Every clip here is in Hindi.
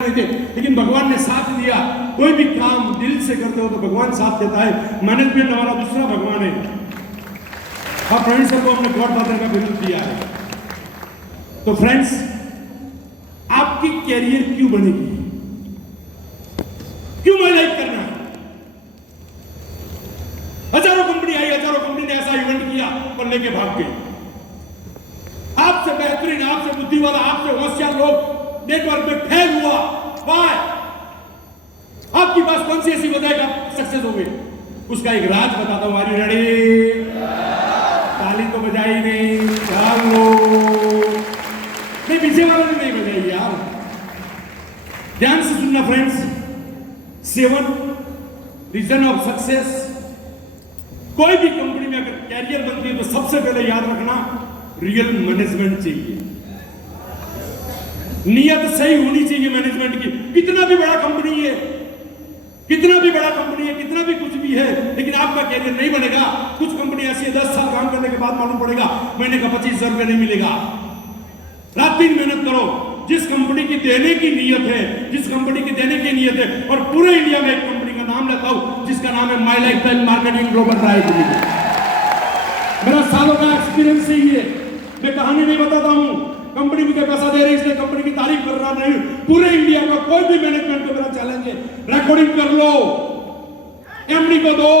थे, लेकिन भगवान ने साथ दिया। कोई भी काम दिल से करते हो तो भगवान साथ देता है। मैनेजमेंट हमारा दूसरा भगवान है। हाँ फ्रेंड्स, को हमने गॉड फादर का बिरुद दिया है। तो फ्रेंड्स, आपकी कैरियर क्यों बनेगी, क्यों हाईलाइट करना है? हजारों कंपनी आई, हजारों कंपनी ने ऐसा इवेंट किया और लेके भाग गई। आपसे बेहतरीन, आपसे बुद्धि वाला, आपसे होशियार लोग नेटवर्क में फेल हुआ। वाई? आपकी पास कौन सी ऐसी वजह है आप सक्सेस हो गए? उसका एक राज बताता हूं। Are you ready? ताली तो बजाई नहीं, नहीं पीछे वालों ने नहीं बजाई यार। ध्यान से सुनना फ्रेंड्स। 7 reason of success. कोई भी कंपनी में अगर कैरियर बनती है तो सबसे पहले याद रखना, रियल मैनेजमेंट चाहिए। नियत सही होनी चाहिए मैनेजमेंट की। कितना भी बड़ा कंपनी है, कितना भी बड़ा कंपनी है, कितना भी कुछ भी है, लेकिन आपका कैरियर नहीं बनेगा। कुछ कंपनी ऐसी है 10 साल काम करने के बाद मालूम पड़ेगा महीने का 25,000 रुपया नहीं मिलेगा। रात दिन मेहनत करो। जिस कंपनी की देने की नियत है, जिस कंपनी की देने की नियत है, और पूरे इंडिया में एक कंपनी का नाम लेता हूं जिसका नाम है my lifestyle marketing global private limited. मेरा सालों का एक्सपीरियंस ही है। मैं कहानी नहीं बताता हूं। कंपनी मुझे पैसा दे रही, इसलिए कंपनी की तारीफ कर रहा नहीं। पूरे इंडिया का कोई भी मैनेजमेंट को मेरा चैलेंज है, रिकॉर्डिंग कर लो। एमडी को दो,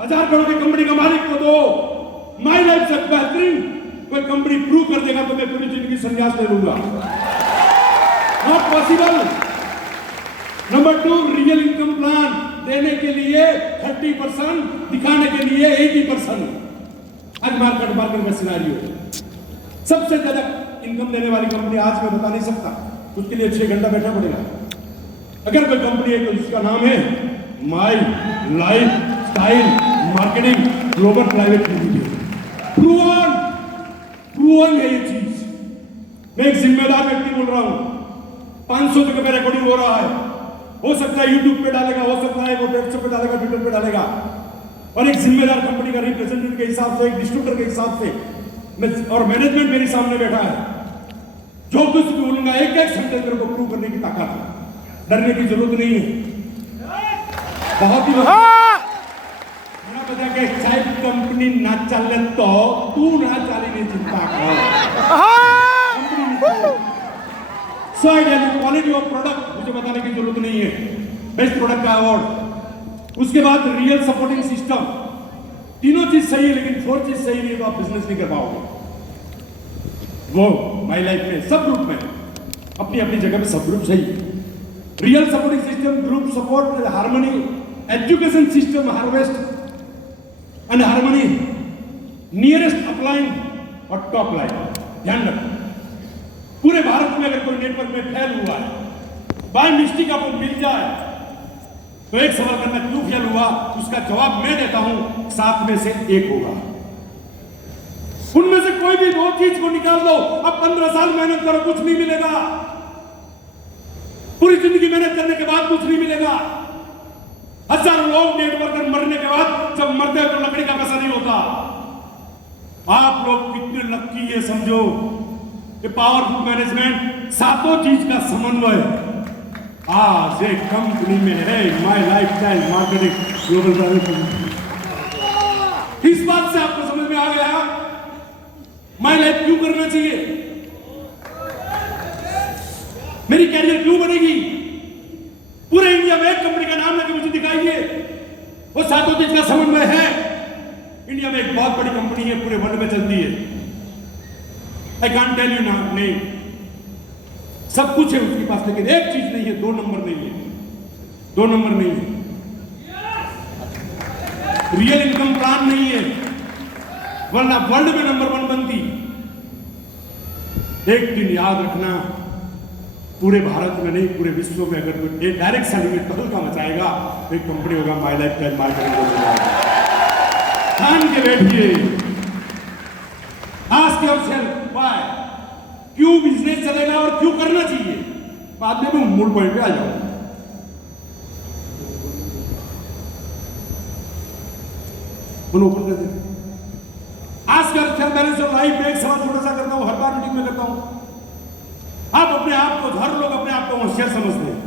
1000 करोड़ की कंपनी का मालिक को दो। माई लाइफ से बेहतरीन कोई कंपनी प्रूव कर देगा तो मैं पूरी जिंदगी संन्यास ले लूंगा। Not possible. Number 2, real income plan देने के लिए 30%, दिखाने के लिए 80%। आज मार्केट का सिनेरियो सबसे ज्यादा इनकम देने वाली कंपनी आज मैं बता नहीं सकता, उसके लिए 6 घंटा बैठा पड़ेगा। अगर कोई कंपनी है तो जिसका नाम है my life style marketing global private limited. Proven है ये चीज। मैं एक जिम्मेदार व्यक्ति बोल रहा हूं। 500 जगह पे रिकॉर्डिंग हो रहा है। हो सकता है यूट्यूब पे डालेगा, हो सकता है वो व्हाट्सएप पे डालेगा, ट्विटर पे डालेगा। और एक जिम्मेदार कंपनी का रिप्रेजेंटेटिव के हिसाब से, एक डिस्ट्रीब्यूटर के हिसाब से और मैनेजमेंट मेरे सामने बैठा है। जो कुछ भी बोलूंगा एक एक सेंटेंस मेरे को प्रूव करने की ताकत है। डरने की जरूरत नहीं है। बहुत ही बड़ा बता के चाहे कंपनी ना चले तो तू ना चले नहीं चिंता कर। So ideally quality of product मुझे बताने की जरूरत नहीं है। बेस्ट प्रोडक्ट का अवार्ड। उसके बाद रियल सपोर्टिंग सिस्टम। तीनों चीज सही है, लेकिन 4 चीज सही नहीं है तो आप बिजनेस नहीं कर पाओगे। वो माई लाइफ में सब ग्रुप में अपनी अपनी जगह पे सब ग्रुप सही। Real supporting system, group support, harmony, education system, harvest and harmony, nearest upline और टॉप लाइन। ध्यान रखो, पूरे भारत में अगर कोई नेटवर्क में फेल हुआ है, बाय मिस्टेक आपको मिल जाए तो एक सवाल करना, क्यों फेल हुआ? उसका जवाब मैं देता हूं, 7 में से 1 होगा। उनमें से कोई भी 2 चीज को निकाल दो। अब 15 साल मेहनत करो, कुछ नहीं मिलेगा। पूरी जिंदगी मेहनत करने के बाद कुछ नहीं मिलेगा। 1000 लोग नेटवर्कर मरने के बाद जब मरते हैं तो लकड़ी का पैसा नहीं होता। आप लोग कितने लक्की है समझो कि पावरफुल मैनेजमेंट, 7 चीज का समन्वय आज एक कंपनी में है। My lifestyle marketing global private limited. इस बात से आपको समझ में आ गया माई लाइफ क्यों करना चाहिए, मेरी कैरियर क्यों बनेगी। पूरे इंडिया में एक कंपनी का नाम लेके मुझे दिखाइए, वो 7 चीज का समन्वय है। इंडिया में एक बहुत बड़ी कंपनी है, पूरे वर्ल्ड में चलती है। आई कांट टेल यू ना नेम, सब कुछ है उसके पास, लेकिन एक चीज नहीं है, 2 नंबर नहीं है। 2 नंबर नहीं है, रियल इनकम प्लान नहीं है, वरना वर्ल्ड में नंबर 1 बनती। एक दिन याद रखना, पूरे भारत में नहीं पूरे विश्व में अगर कोई डायरेक्ट सैलरी में तहलका मचाएगा तो एक कंपनी होगा माई लाइफस्टाइल मार्केटिंग। ठान के बैठिए, आज के अवसर वाई क्यों बिजनेस चलेगा और क्यों करना चाहिए, बाद में मैं मूल पॉइंट पे आ जाऊंगा। ओपन कर दे। आज का अक्षर मैंने लाइव में एक सवाल छोटा सा करता हूं, हर बार मीटिंग में करता हूं। आप अपने आप को, हर लोग अपने आप को को होशियार समझते हैं,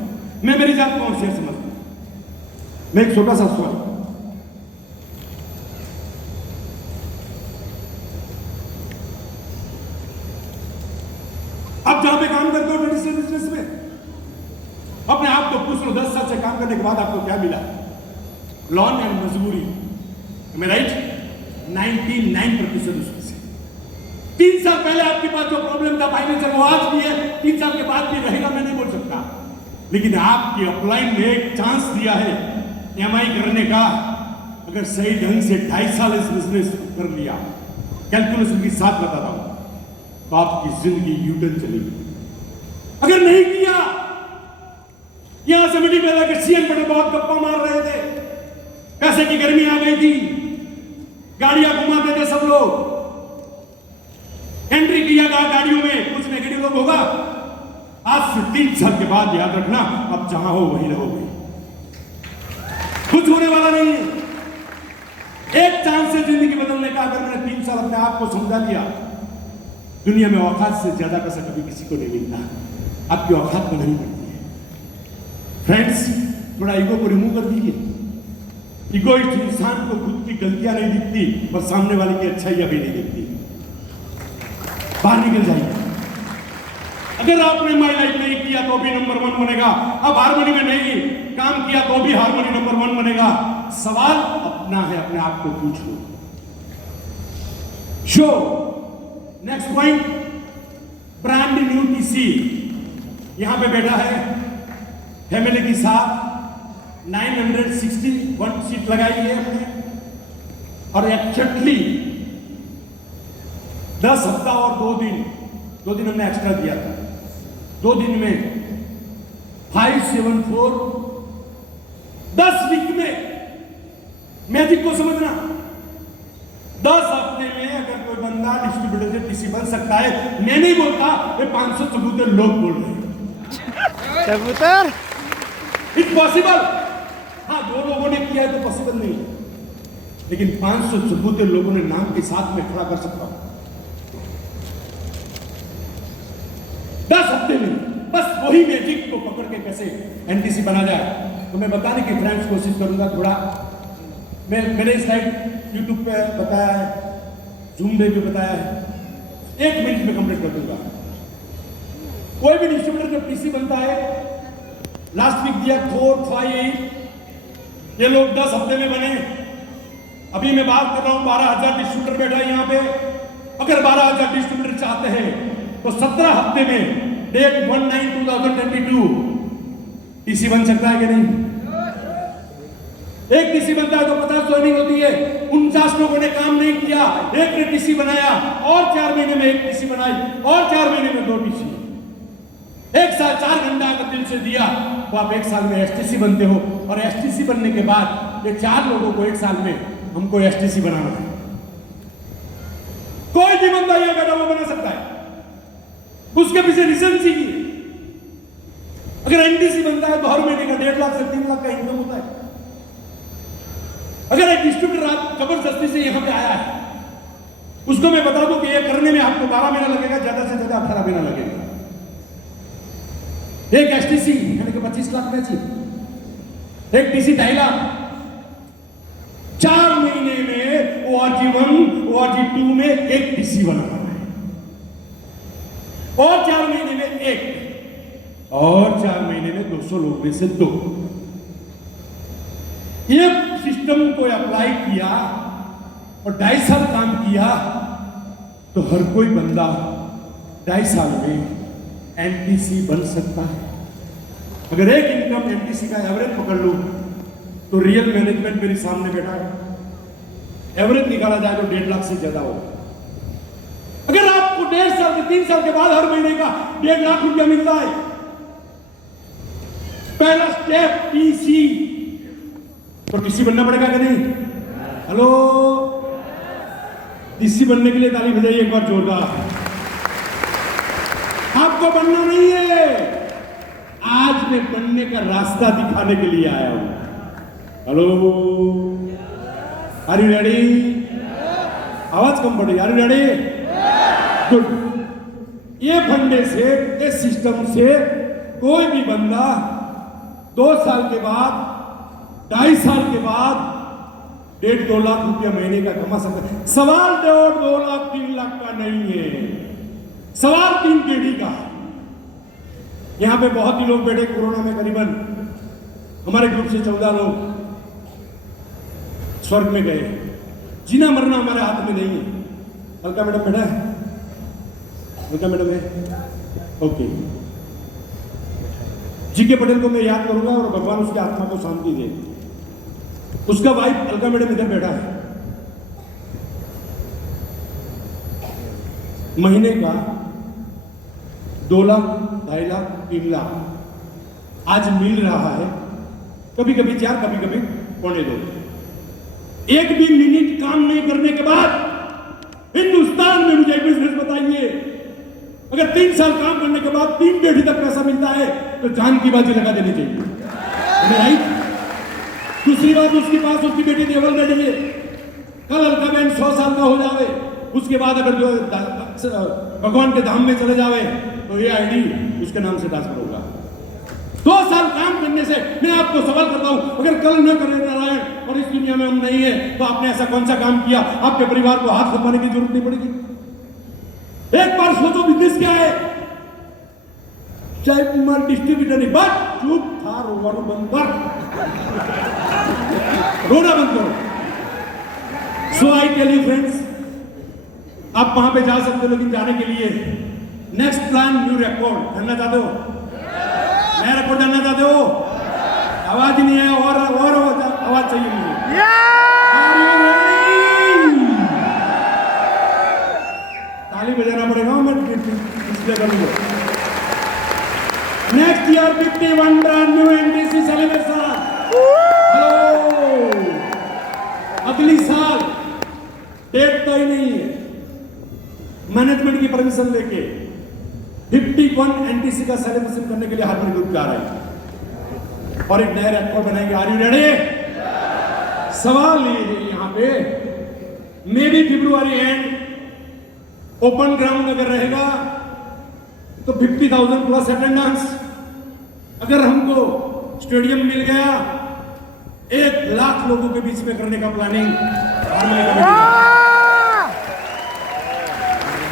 मैं मेरी जात को होशियार समझता हूं। मैं एक छोटा सा सवाल, आप जहां पे काम करते हो ट्रेडिशनल बिजनेस में, अपने आप को पूछ लो 10 साल से काम करने के बाद आपको क्या मिला? लॉन एंड मजबूरी, मैं राइट? 99% उसमें से 3 साल पहले आपके पास जो प्रॉब्लम था फाइनेंशियल, वो आज भी है, 3 साल के बाद भी रहेगा, मैं नहीं बोल सकता। लेकिन आपकी अपलाइन ने एक चांस दिया है EMI करने का। अगर सही ढंग से 2.5 साल इस बिजनेस कर लिया, कैलकुलेशन के साथ बताता हूं, तो आपकी जिंदगी यूटर्न चलेगी। अगर नहीं किया, यहां से मीटिंग में जाकर सीएम पटेल बहुत गप्पा मार रहे थे, पैसे की गर्मी आ गई थी, गाड़ियां घुमाते थे सब लोग, एंट्री किया गाड़ियों में, कुछ नेगेटिव लोग होगा। आज से 3 साल के बाद याद रखना, अब जहां हो वहीं रहोगे, कुछ होने वाला नहीं है। एक चांस से जिंदगी बदलने का अगर मैंने 3 साल अपने आप को समझा लिया, दुनिया में औकात से ज्यादा पैसा कभी किसी को नहीं मिलता, आपकी औकात बनानी पड़ती है। फ्रेंड्स, थोड़ा ईगो को रिमूव कर दीजिए। इगोइस्ट इंसान को खुद की गलतियां नहीं दिखती और सामने वाले की अच्छाइयां भी नहीं दिखती। बाहर निकल जाइए। अगर आपने माई लाइफ नहीं किया तो भी नंबर 1 बनेगा, अब हारमोनी में नहीं काम किया तो भी हारमोनी नंबर 1 बनेगा। सवाल अपना है, अपने आप को पूछ लो। So next point, brand new TC यहां पे बैठा है, फैमिली के साथ 961 सीट लगाई है हमने, और एक्जेक्टली 10 हफ्ता और 2 दिन हमने एक्स्ट्रा दिया था। 2 दिन में 574, 10 वीक में। मैजिक को समझना, 10 हफ्ते में अगर कोई बंदा डिस्ट्रीब्यूटर से टीसी बन सकता है, मैं नहीं बोलता, ये 500 चबूतर लोग बोल रहे हैं। चबूतर इट्स पॉसिबल। हाँ, 2 लोगों ने किया है तो पॉसिबल नहीं है, लेकिन 500 चबूतर लोगों ने नाम के साथ में खड़ा कर सकता हूं 10 हफ्ते में। बस वही मैजिक को पकड़ के कैसे एनटीसी बना जाए, तो मैं बताने की फ्रेंड्स कोशिश करूंगा। थोड़ा मैंने स्लाइड यूट्यूब पे बताया है, जूम पे भी बताया है, 1 मिनट में कंप्लीट कर दूंगा। कोई भी डिस्ट्रीब्यूटर जब टीसी बनता है, लास्ट वीक दिया 4, 5, 8, ये लोग 10 हफ्ते में बने। अभी मैं बात कर रहा हूं 12,000 डिस्ट्रीब्यूटर बैठा है यहां पे। अगर 12,000 डिस्ट्रीब्यूटर चाहते हैं तो 17 हफ्ते में डेट 19/2022 टीसी बन सकता है कि नहीं? एक टीसी बनता है तो 50 ज्वाइनिंग होती है। 49 लोगों ने काम नहीं किया, एक ने टीसी बनाया, और 4 महीने में 1 टीसी बनाई, और 4 महीने में 2 टीसी। 1 साल 4 घंटा अगर दिल से दिया तो आप 1 साल में एसटीसी बनते हो। और एसटीसी बनने के बाद ये 4 लोगों को 1 साल में हमको एसटीसी बनाना है। कोई भी बंदा यह बैठा वो बना सकता है, उसके पीछे रीजन चाहिए। अगर एनटीसी बनता है तो हर महीने का 1.5 लाख से 3 लाख का इनकम होता है। अगर एक डिस्ट्रीब्यूटर जबरदस्ती से यहां पे आया है, उसको मैं बता दूं कि ये करने में आपको 12 महीना लगेगा, ज्यादा से ज्यादा 18 महीना लगेगा। एक एसटीसी यानी कि 25 लाख का चाहिए, एक टीसी 2.5 लाख। 4 महीने में ORG1 ORG2 में 1 टीसी बनाना है, और 4 महीने में 1, और 4 महीने में 200 लोग में से 2। ये सिस्टम को अप्लाई किया और 2.5 साल काम किया तो हर कोई बंदा 2.5 साल में एनटीसी बन सकता है। अगर एक इनकम एनटीसी का एवरेज पकड़ लूं तो रियल मैनेजमेंट मेरे सामने बैठा है, एवरेज निकाला जाए तो 1.5 लाख से ज्यादा होगा। अगर आपको 1.5 साल के 3 साल के बाद हर महीने का 1.5 लाख रुपया मिलता है, पहला स्टेप टीसी, तो टीसी बनना पड़ेगा कि नहीं? हेलो, टीसी बनने के लिए ताली बजाइए एक बार जोरदार। आपको बनना नहीं है, आज मैं बनने का रास्ता दिखाने के लिए आया हूं। Hello, are you ready? आवाज कम पड़ी, आर यू रेडी? गुड। ये फंडे से, इस सिस्टम से कोई भी बंदा 2 साल के बाद 2.5 साल के बाद 1.5-2 लाख रुपया महीने का कमा सकता है। सवाल 1.5-2 लाख 3 लाख का नहीं है, सवाल 3 पीढ़ी का है। यहां पे बहुत ही लोग बैठे, कोरोना में करीबन हमारे ग्रुप से 14 लोग स्वर्ग में गए। जीना मरना हमारे हाथ में नहीं है। अलका मैडम बैठा है, अलका मैडम है, ओके। जीके पटेल को मैं याद करूंगा और भगवान उसकी आत्मा को शांति दे। उसका वाइफ अलका मैडम इधर बैठा है। महीने का 2 लाख 2.5 लाख 3 लाख आज मिल रहा है, कभी कभी 4, कभी कभी 1.25। एक भी मिनट काम नहीं करने के बाद हिंदुस्तान में मुझे बिजनेस बताइए, अगर 3 साल काम करने के बाद 3 पीढ़ी तक पैसा मिलता है तो जान की बाजी लगा देनी चाहिए, राइट? दूसरी बात, उसके पास उसकी बेटी देवल रेडी है। कल अलका बहन 100 साल का हो जावे, उसके बाद अगर जो भगवान के धाम में चले जावे तो ये आईडी उसके नाम से ट्रांसफर होगा। 2 साल काम करने से मैं आपको सवाल करता हूं, अगर कल न करें नारायण और इस दुनिया में हम नहीं है तो आपने ऐसा कौन सा काम किया आपके परिवार को हाथ थमाने की जरूरत नहीं पड़ेगी। एक बार सोचो बिजनेस क्या है। जय कुमार डिस्ट्रीब्यूटर नहीं, बट चुप था, रोना बंद कर, रोना बंद करो। सो आई टेल यू फ्रेंड्स, आप वहां पे जा सकते हो, लेकिन जाने के लिए नेक्स्ट प्लान न्यू रिकॉर्ड करना चाहते हो, नया रिकॉर्ड जानना चाहते हो? आवाज नहीं है, और आवाज चाहिए मुझे। ताली बजाना पड़ेगा, मैं डिस्प्ले कर दूंगा। Next year 51 brand new NTC celebration. Hello, अगली साल डेट तो ही नहीं है, मैनेजमेंट की परमिशन लेके 51 एनटीसी का सेलिब्रेशन करने के लिए हार्मनी ग्रुप जा रहे हैं और एक नया रिकॉर्ड बनाएंगे। Are you ready? सवाल ये है यहां पे, may be February and open ground अगर रहेगा तो 50,000 प्लस अटेंडेंस। अगर हमको स्टेडियम मिल गया 1 लाख लोगों के बीच में करने का प्लानिंग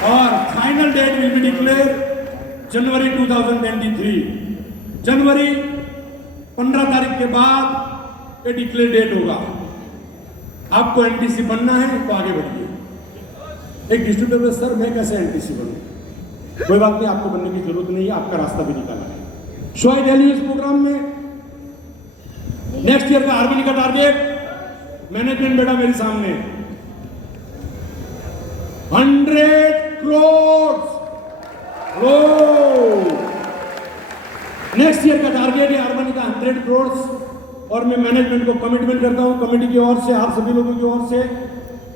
और final date will be declare January 2023। जनवरी 15 तारीख के बाद ये डिक्लेयर डेट होगा। आपको एनटीसी बनना है तो आगे बढ़िए। एक डिस्ट्रीब्यूटर, सर मैं कैसे एनटीसी बनूं? कोई बात नहीं, आपको बनने की जरूरत नहीं है, आपका रास्ता भी निकाला है। सो आई टेल यू, इस प्रोग्राम में नेक्स्ट ईयर का हार्मनी का टारगेट, मैनेजमेंट बेटा मेरे सामने 100 करोड़। नेक्स्ट ईयर का टारगेट है हार्मनी का 100 करोड़। और मैं मैनेजमेंट को कमिटमेंट करता हूं, कमेटी की ओर से, आप सभी लोगों की ओर से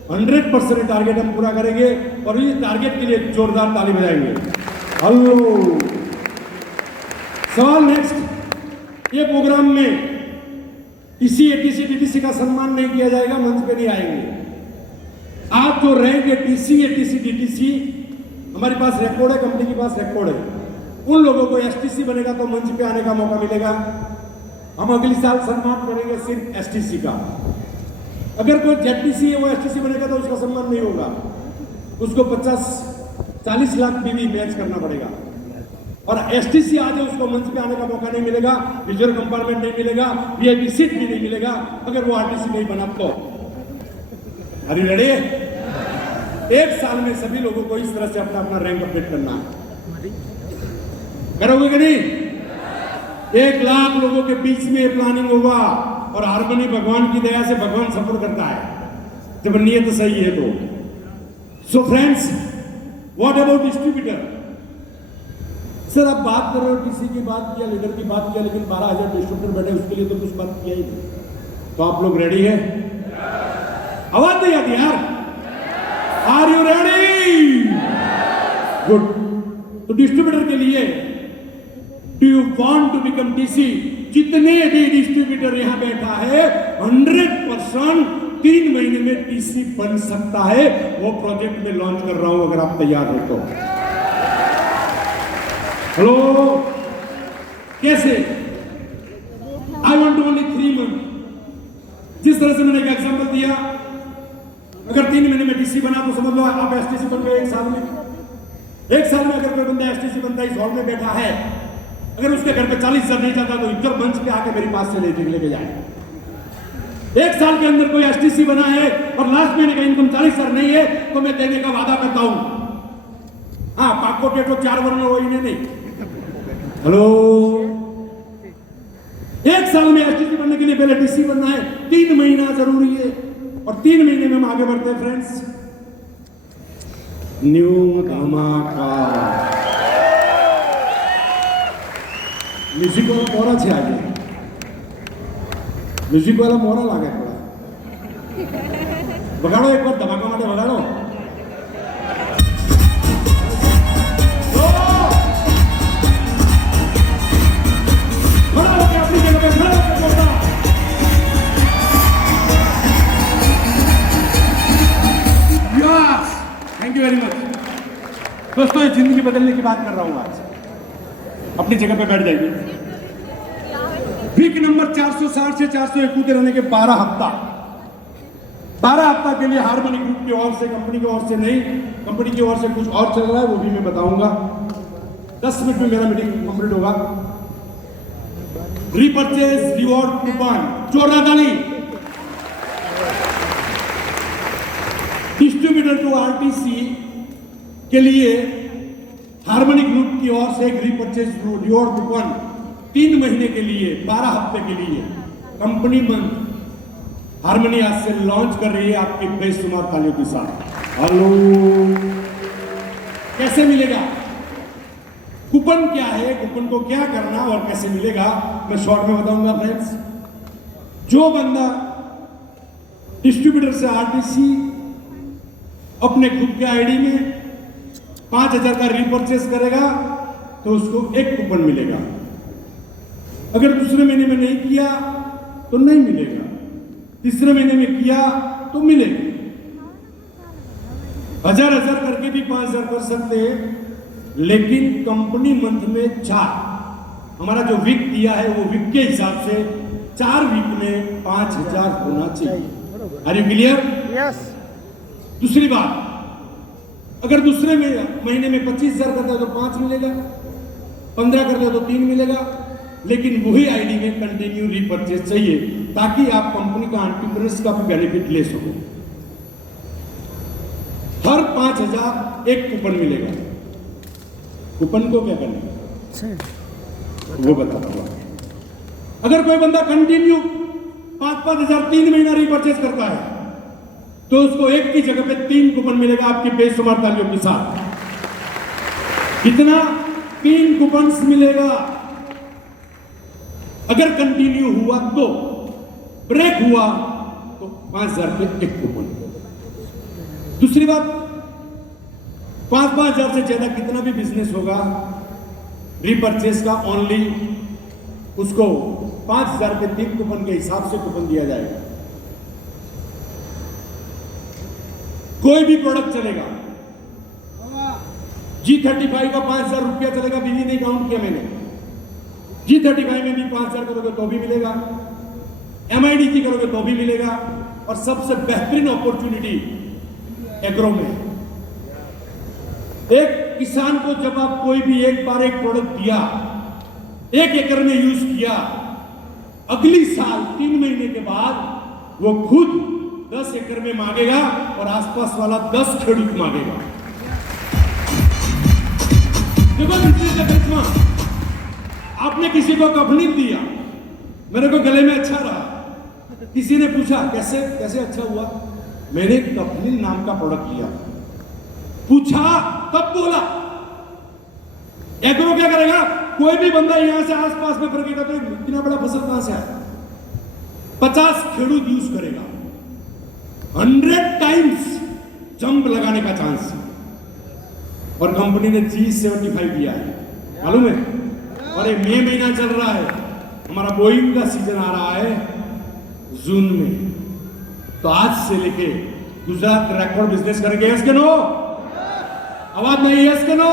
100% टारगेट हम पूरा करेंगे और इस टारगेट के लिए जोरदार ताली बजाएंगे। हेलो, सवाल नेक्स्ट, ये प्रोग्राम में किसी एटीसी डीटीसी का सम्मान नहीं किया जाएगा, मंच पे नहीं आएंगे। आप जो रहेंगे टीसी एटीसी डीटीसी, हमारे पास रिकॉर्ड है, कंपनी के पास रिकॉर्ड है, उन लोगों को एसटीसी बनेगा तो मंच पे आने का मौका मिलेगा। हम अगले साल सम्मान करेंगे सिर्फ एसटीसी का। अगर कोई जेटीसी है वो एसटीसी बनेगा तो उसका सम्मान नहीं होगा, उसको 50-40 लाख बीवी मैच करना पड़ेगा। और एसटीसी आ जाए उसको मंच पे आने का मौका नहीं मिलेगा, रिजर्व कंपार्टमेंट नहीं मिलेगा, वीआईपी सीट भी नहीं मिलेगा अगर वो आरटीसी नहीं बना तो। अरे रेडी? 1 साल में सभी लोगों को इस तरह से अपना अपना रैंक अपडेट करना है। करोगे कि नहीं? 1 लाख लोगों के बीच में प्लानिंग होगा और हार्मनी भगवान की दया से भगवान सपोर्ट करता है जब नियत सही है तो। So friends, what about distributor? Sir आप बात कर रहे हो, किसी की बात किया, लीडर की बात किया, लेकिन 12,000 डिस्ट्रीब्यूटर बैठे, उसके लिए तो कुछ बात किया ही नहीं। तो आप लोग रेडी है? आवाज नहीं आती यार? Are you ready? गुड। तो डिस्ट्रीब्यूटर के लिए, do you want to become TC? जितने भी डिस्ट्रीब्यूटर यहां बैठा है 100% 3 महीने में टीसी बन सकता है। वो प्रोजेक्ट में लॉन्च कर रहा हूं, अगर आप तैयार हो तो। हेलो, कैसे? I want only 3 month. जिस तरह से मैंने एक एग्जाम्पल दिया, अगर 3 महीने में डीसी बना तो समझ लो आप एसटीसी बन गए 1 साल में। 1 साल में अगर कोई बंदा एसटीसी बनता है, इस हॉल में बैठा है, अगर उसके घर पे 40,000 नहीं जाता तो इधर मंच पे आके मेरे पास से लेके जाए। 1 साल के अंदर कोई एसटीसी बना है और लास्ट महीने का इनकम 40,000 नहीं है तो मैं देने का वादा करता हूं। हाँ, पाको टेटो 4 वर्ण हो इन्हें नहीं। हेलो, 1 साल में एसटीसी बनने के लिए पहले डीसी बनना है, 3 महीना जरूरी है और 3 महीने में हम आगे बढ़ते हैं फ्रेंड्स। न्यू धमाका म्यूजिक वाला मोरा छे आगे, म्यूजिक वाला मोरा लागे थोड़ा बगाड़ो, एक बार धमाका माटे बगाड़ो। अपनी जगह पे खड़ा होकर थैंक यू वेरी मच दोस्तों। ये जिंदगी बदलने की बात कर रहा हूं आज। अपनी जगह पे बैठ जाइए। वीक नंबर 460 से 471 रहने के 12 हफ्ता के लिए हार्मनी ग्रुप की ओर से, कंपनी की ओर से नहीं, कंपनी की ओर से कुछ और चल रहा है, वो भी मैं बताऊंगा। 10 मिनट में मेरा मीटिंग कंप्लीट होगा। रीपर्चेज रिवॉर्ड कूपन, जोरदार ताली। डिस्ट्रीब्यूटर टू आरटीसी के लिए हार्मनी ग्रुप की ओर से एक रीपर्चेज रिवॉर्ड कूपन 3 महीने के लिए, 12 हफ्ते के लिए कंपनी मंथ हार्मनी आज से लॉन्च कर रही है आपके बेशुमार तालियों के साथ। हेलो, कैसे मिलेगा? कूपन क्या है, कूपन को क्या करना और कैसे मिलेगा, मैं शॉर्ट में बताऊंगा फ्रेंड्स। जो बंदा डिस्ट्रीब्यूटर से आरटीसी अपने खुद के आईडी में 5,000 का रीपर्चेस करेगा तो उसको एक कूपन मिलेगा। अगर दूसरे महीने में नहीं किया तो नहीं मिलेगा, तीसरे महीने में किया तो मिलेगा। 1,000 करके भी 5,000 कर सकते हैं, लेकिन कंपनी मंथ में 4, हमारा जो वीक दिया है वो वीक के हिसाब से 4 वीक में 5,000 होना चाहिए। Are you clear? यस। दूसरी बात, अगर दूसरे महीने में 25,000 करता है तो 5 मिलेगा, 15 करता है तो 3 मिलेगा, लेकिन वही आईडी में कंटिन्यू रीपर्चेज चाहिए ताकि आप कंपनी का एंटरप्रेन्योर्स का भी बेनिफिट ले सको। हर 5,000 एक कूपन मिलेगा। कूपन को क्या करना वो बताता हूं। अगर कोई बंदा कंटिन्यू 5,000 3 महीना रीपर्चेज करता है तो उसको एक की जगह पे 3 कूपन मिलेगा आपकी बेशुमार तालियों के साथ। कितना? 3 कूपन्स मिलेगा। अगर कंटिन्यू हुआ तो, ब्रेक हुआ तो 5,000 पे एक कूपन। दूसरी बात, 5,000 से ज्यादा कितना भी बिजनेस होगा रीपर्चेस का, ओनली उसको 5,000 पे 3 कूपन के हिसाब से कूपन दिया जाएगा। कोई भी प्रोडक्ट चलेगा, G35 का 5,000 रुपया चलेगा, बीवी नहीं काउंट किया मैंने। G35 में भी 5,000 करोगे तो भी मिलेगा, MIDC करोगे तो भी मिलेगा, और सबसे बेहतरीन अपॉर्चुनिटी एग्रो में। एक किसान को जब आप कोई भी एक बार एक प्रोडक्ट दिया, 1 एकड़ में यूज किया, अगली साल 3 महीने के बाद वो खुद 10 एकड़ में मांगेगा और आसपास वाला 10 खेडूत मांगेगा। देखो बिजनेस का करिश्मा। आपने किसी को कफनी दिया, मेरे को गले में अच्छा रहा, किसी ने पूछा कैसे कैसे अच्छा हुआ, मैंने कफनी नाम का प्रोडक्ट लिया। पूछा तब बोला। एग्रो क्या करेगा? कोई भी बंदा यहां से आसपास में फरकेगा तो इतना बड़ा फसल कहां से आया? 50 खेडूत यूज करेगा, 100 टाइम्स जंप लगाने का चांस। और कंपनी ने G75 दिया है, मालूम है? अरे मई महीना चल रहा है, हमारा बोइंग का सीजन आ रहा है जून में, तो आज से लेके गुजरात रिकॉर्ड बिजनेस करेंगे। यस के नो? आवाज नहीं, यस के नो?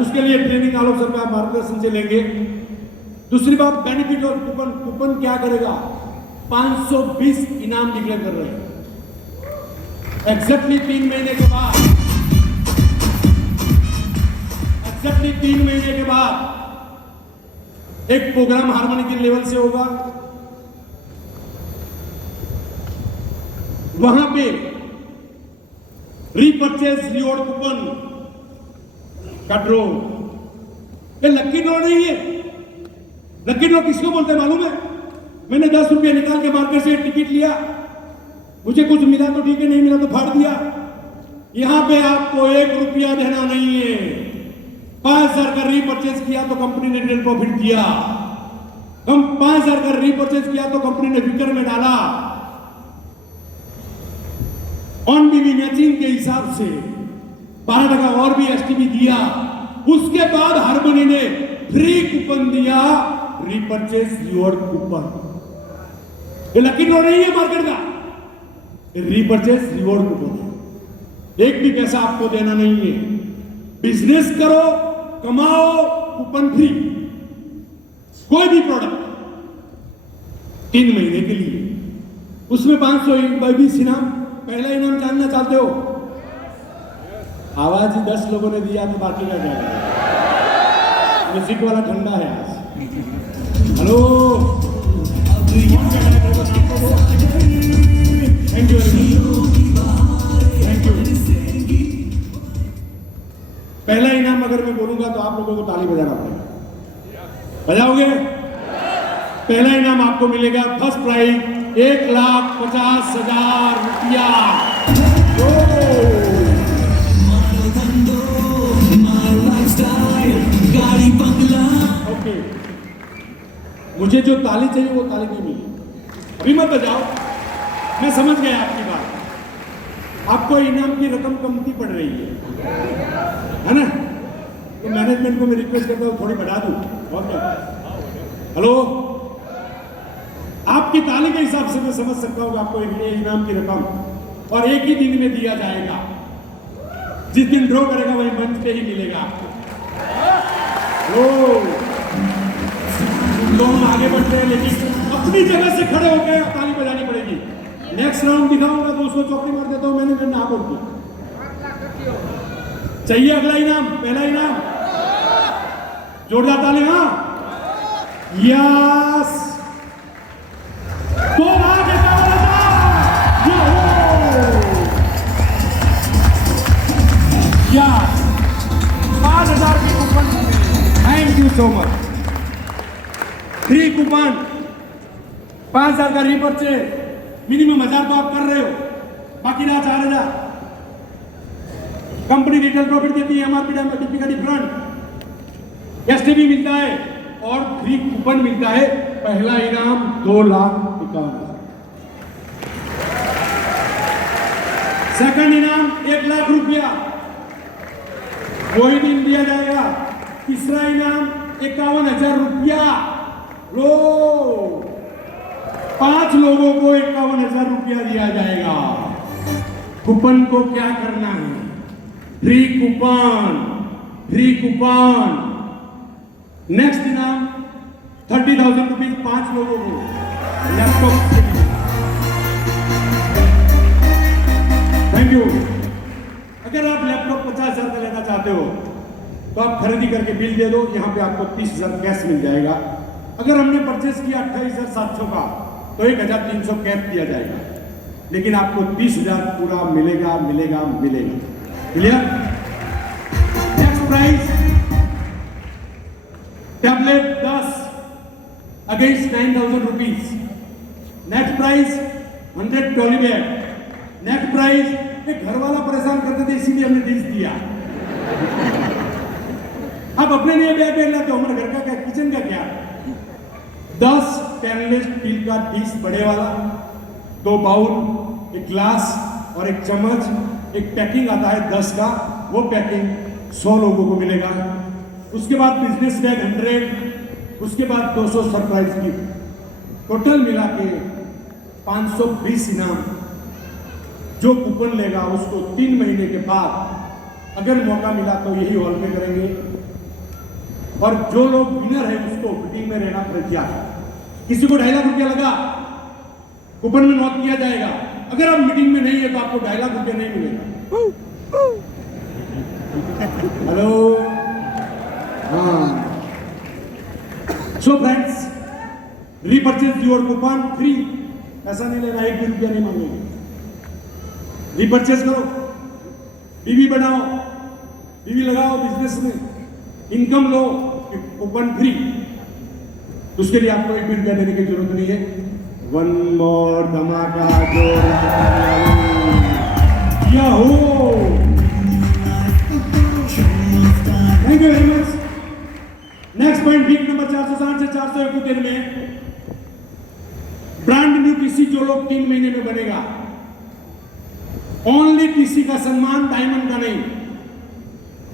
उसके लिए ट्रेनिंग आलोक सर का मार्गदर्शन से लेंगे। दूसरी बात, बेनिफिट और कूपन। कूपन क्या करेगा? 520 इनाम डिक्लेयर कर रहे हैं। एग्जैक्टली 3 महीने के बाद, एग्जैक्टली 3 महीने के बाद एक प्रोग्राम हार्मनी के लेवल से होगा। वहां पे रीपरचेज रिवॉर्ड कूपन का ड्रॉ। ये लक्की ड्रॉ नहीं है। लक्की ड्रॉ किसको बोलते हैं मालूम है? मैंने 10 रुपये निकाल के मार्केट से टिकट लिया, मुझे कुछ मिला तो ठीक है, नहीं मिला तो फाड़ दिया। यहां पे आपको 1 रुपया देना नहीं है। 5,000 का रीपरचेज किया तो कंपनी ने रिटेल प्रॉफिट दिया। हम 5,000 का रीपरचेज किया तो कंपनी ने विकर में डाला। ऑन बीवी मैचिंग के हिसाब से 12% और भी एसटीबी दिया। उसके बाद हार्मनी ने फ्री कूपन दिया, रीपरचेज रिवॉर्ड कूपन। ये लकी ड्रॉ नहीं है मार्केट का, रीपरचेज रिवॉर्ड कूपन है। एक भी पैसा आपको देना नहीं है। बिजनेस करो, कमाओ, कूपन फ्री। कोई भी प्रोडक्ट 3 महीने के लिए, उसमें 520 इनाम। पहला इनाम जानना चाहते हो? आवाज ही 10 लोगों ने दिया तो बाकी का क्या? म्यूजिक वाला ठंडा है आज। Hello, thank you, thank you. पहला इनाम अगर मैं बोलूंगा तो आप लोगों को ताली बजाना पड़ेगा। बजाओगे? पहला इनाम आपको मिलेगा, फर्स्ट प्राइज 1,50,000 रुपया। ओके, मुझे जो ताली चाहिए वो ताली नहीं मिली। अभी मत बजाओ, मैं समझ गया आपकी बात। आपको इनाम की रकम कमती पड़ रही है ना? तो मैनेजमेंट को मैं रिक्वेस्ट करता हूँ थोड़ी बढ़ा दूं। ओके, हेलो, आपकी ताली के हिसाब से मैं समझ सकता हूँ कि आपको इनाम की रकम और एक ही दिन में दिया जाएगा। जिस दिन ड्रॉ करेगा वही मंच पे ही मिलेगा आपको। लोग आगे बढ़ते हैं, लेकिन अपनी जगह से खड़े होकर ताली बजानी पड़ेगी। नेक्स्ट राउंड दिखाऊंगा तो उसको चौकी मार देता हूँ, मैंने ना बोल दिया। चाहिए अगला इनाम, पहला इनाम? जोरदार ताली। हाँ, यस, 2,51,000। यस, 5,000 की coupon. Thank you so much. Free coupon, 5,000 का रीपरचेज, मिनिमम 1,000 तो आप कर रहे हो, बाकी रहा 4,000। कंपनी रिटेल प्रॉफिट देती है, एमआरपी डीपी का डिफरेंट, एसटीबी मिलता है और फ्री कूपन मिलता है। पहला इनाम 2,51,000। सेकंड इनाम 1,00,000 रुपया, वही दिन दिया जाएगा। तीसरा इनाम 51,000 रुपया। लो, 5 लोगों को 51,000 रुपया दिया जाएगा। कूपन को क्या करना है? Free coupon, free coupon. Next इनाम 30,000 रुपीज 5 लोगों को लैपटॉप। Thank you. अगर आप लैपटॉप 50,000 का लेना चाहते हो तो आप खरीदी करके बिल दे दो, यहाँ पे आपको 30,000 कैश मिल जाएगा। अगर हमने परचेस किया 28,700 का तो 1,300 कैश दिया जाएगा, लेकिन आपको 30,000 पूरा मिलेगा, मिलेगा, मिलेगा। Clear? Next price tablet 10 against 9,000 rupees. Next price 100 trolley bag. Next price, एक घर वाला परेशान करते थे इसीलिए हमने 20 दिया। आप अपने लिए बैग लाते हो, हमारे घर का क्या, किचन का क्या? 10 स्टेनलेस स्टील का डिश बड़े वाला, 2 बाउल, एक ग्लास और एक चम्मच। एक पैकिंग आता है 10 का, वो पैकिंग 100 लोगों को मिलेगा। उसके बाद बिजनेस बैग 100, उसके बाद 200 सरप्राइज गिफ्ट। टोटल मिला के 520 इनाम। जो कूपन लेगा उसको 3 महीने के बाद अगर मौका मिला तो यही हॉल में करेंगे। और जो लोग विनर है उसको मीटिंग में रहना पड़ेगा। किसी को 2.5 लाख रुपया लगा, कूपन में नोट किया जाएगा। अगर आप मीटिंग में नहीं है तो आपको 2.5 लाख रुपया नहीं मिलेगा। हेलो, हाँ। So friends, repurchase your coupon free, ऐसा नहीं लेना, 1 भी रुपया नहीं मांगेंगे। रीपर्चेज करो, बीवी बनाओ, बीवी लगाओ बिजनेस में, इनकम लो, कूपन फ्री। उसके लिए आपको 1 भी रुपया देने की जरूरत नहीं है। वन मोर धमाका जोर याहो। Thank you very much. Next point, week number 460 से 471 में ब्रांड न्यू टीसी जो लोग 3 महीने में बनेगा, ओनली टीसी का सम्मान, डायमंड का नहीं।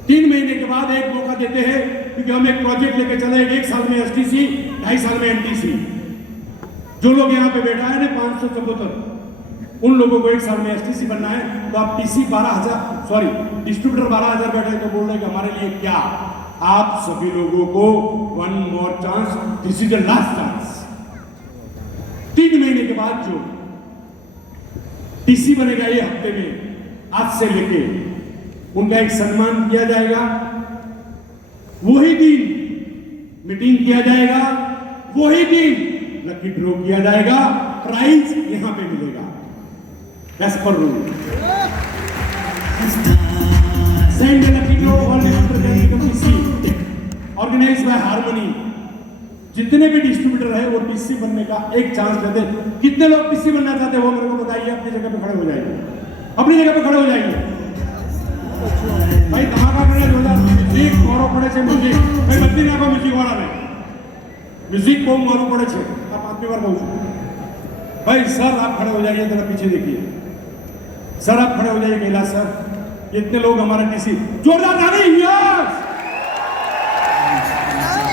3 महीने के बाद एक मौका देते हैं, क्योंकि हम एक प्रोजेक्ट लेके चले, 1 साल में एसटीसी, 2.5 साल में एनटीसी। जो लोग यहाँ पे बैठा है ना 574, उन लोगों को 1 साल में एसटीसी बनना है। तो आप टीसी 12,000, सॉरी डिस्ट्रीब्यूटर 12,000 बैठे तो बोल रहे कि हमारे लिए क्या। आप सभी लोगों को 1 more chance, this is the last chance. 3 महीने के बाद जो टीसी बनेगा ये हफ्ते में, आज से लेके उनका एक सम्मान किया जाएगा। वही दिन मीटिंग किया जाएगा, वही दिन लकी ड्रॉ किया जाएगा, प्राइज यहां पे मिलेगा as per rule. Send lucky draw organize by Harmony. जितने भी डिस्ट्रीब्यूटर है वो टीसी बनने का एक चांस लेते हैं। कितने लोग टीसी बनना चाहते हैं वो मेरे को बताइए, अपनी जगह पे खड़े हो जाइए, अपनी जगह पे खड़े हो जाइए भाई। धमाका करने 2000 म्यूजिक मारो पड़े छे, म्यूजिक भाई बत्ती नहीं आपको म्यूजिक वाला नहीं, म्यूजिक को मारू पड़े छे। आप आखिरी बार कहूँ भाई, सर आप खड़े हो जाइए, जरा पीछे देखिए, सर आप खड़े हो जाइए। कैलाश सर, इतने लोग हमारा टीसी, जोरदार ताली, यस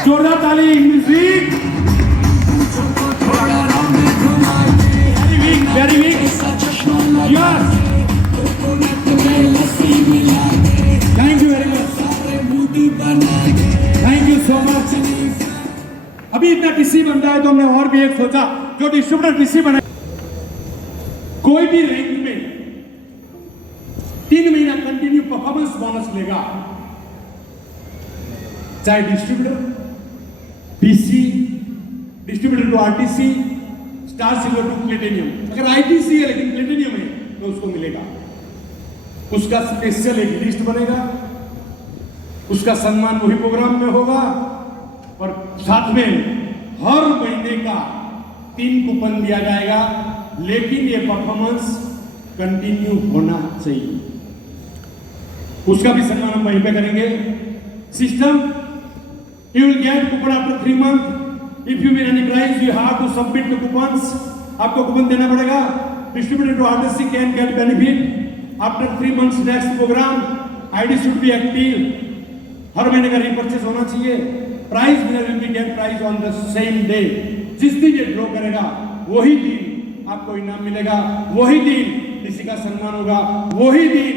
जोरदार ताली, music very weak, yes thank you very much, thank you so much. अभी इतना टीसी बनता है तो हमने और भी एक सोचा, जो डिस्ट्रीब्यूटर टीसी बना, कोई भी रैंक में 3 महीना कंटिन्यू परफॉर्मेंस बोनस लेगा, चाहे distributor, TC, distributor to RTC, star silver to platinum. अगर आईटीसी है लेकिन प्लेटिनियम है तो उसको मिलेगा। उसका स्पेशल एक लिस्ट बनेगा, उसका सम्मान वही प्रोग्राम में होगा, और साथ में हर महीने का 3 कूपन दिया जाएगा। लेकिन ये परफॉर्मेंस कंटिन्यू होना चाहिए, उसका भी सम्मान हम वहीं पे करेंगे। System, you will get coupon after 3 months. If you win any prize, you have to submit the coupons. आपको कूपन देना पड़ेगा। Distributor to RTC can get benefit after 3 months. Next program, ID should be active. हर महीने का repurchase होना चाहिए। Prize winner will be get prize on the same day. जिस दिन ये ड्रॉ करेगा वही दिन आपको इनाम मिलेगा, वही दिन किसी का सम्मान होगा, वही दिन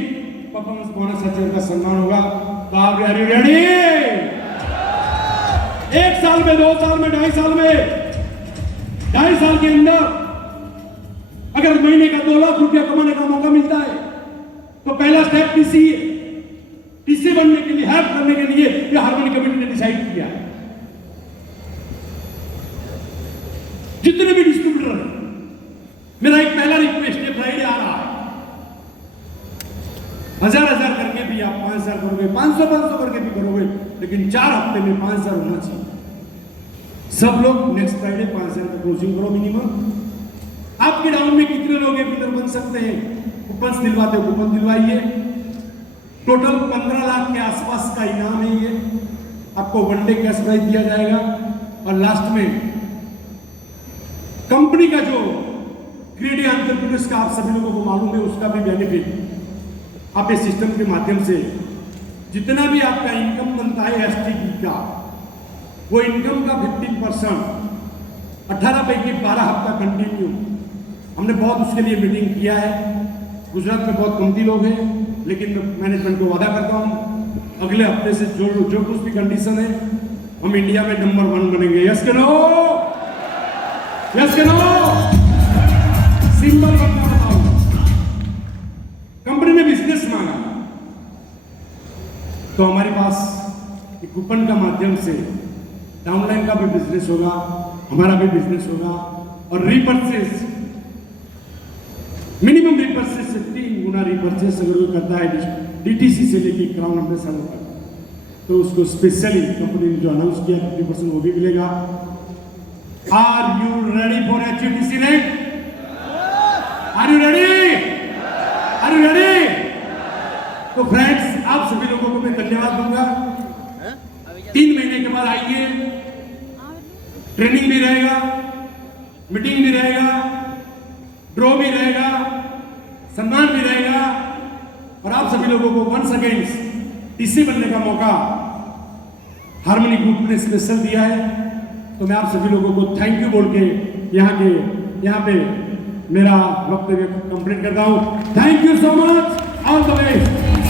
परफॉर्मेंस बोनस सचिव का सम्मान होगा। तो आप रेडी? 1 साल में, 2 साल में, 2.5 साल में, 2.5 साल के अंदर अगर महीने का 2 लाख रुपया कमाने का मौका मिलता है तो पहला स्टेप टीसी बनने के लिए, हेल्प करने के लिए ये हार्मनी कमेटी ने डिसाइड किया है। जितने भी डिस्ट्रीब्यूटर हैं, मेरा एक पहला रिक्वेस्ट है, फ्राइडे आ रहा है, 1000 करके भी आप 5,000 करोगे, 500 करके भी करोगे, लेकिन 4 हफ्ते में 5,000 होना चाहिए। सब लोग नेक्स्ट फ्राइडे 5,000 का क्लोजिंग करो मिनिमम। आपके डाउन में कितने लोग विनर बन सकते हैं? कूपन दिलवाते हो, कूपन दिलवाइए। टोटल 15 लाख के आसपास का इनाम है ये। आपको 1 डे कैश प्राइज दिया जाएगा, और लास्ट में कंपनी का जो ग्रेड एंटरप्रेन्योर्स का आप सभी लोगों को मालूम है, उसका भी बेनिफिट आप इस सिस्टम के माध्यम से जितना भी आपका इनकम बनता है एसटीबी का, वो इनकम का 50% 18 पैकी 12 हफ्ता कंटिन्यू। हमने बहुत उसके लिए मीटिंग किया है। गुजरात में बहुत कमती लोग हैं, लेकिन मैनेजमेंट को वादा करता हूँ अगले हफ्ते से जो कुछ भी कंडीशन है हम इंडिया में नंबर 1 बनेंगे। यस के नो? यस के नो? सिंपल बात बताओ, कंपनी ने बिजनेस मांगा तो हमारे पास कूपन का माध्यम से डाउनलाइन का भी बिजनेस होगा, हमारा भी बिजनेस होगा, और रीपर्चेस, मिनिमम रीपर्चेस से 3 गुना रीपर्चेस अगर वो करता है डीटीसी से लेके क्राउन एम्बेसडर तक, तो उसको स्पेशली कंपनी ने जो अनाउंस किया 50% वो भी मिलेगा। Are you ready for HUTC rank? Are you ready? Are you ready? तो फ्रेंड्स, आप सभी लोगों को मैं धन्यवाद दूंगा। 3 महीने के बाद आइए, ट्रेनिंग भी रहेगा, मीटिंग भी रहेगा, ड्रॉ भी रहेगा, सम्मान भी रहेगा, और आप सभी लोगों को वंस अगेन टीसी बनने का मौका हार्मनी ग्रुप ने स्पेशल दिया है। तो मैं आप सभी लोगों को थैंक यू बोल के यहाँ पे मेरा वक्तव्य कंप्लीट करता हूँ। Thank you so much, all the best.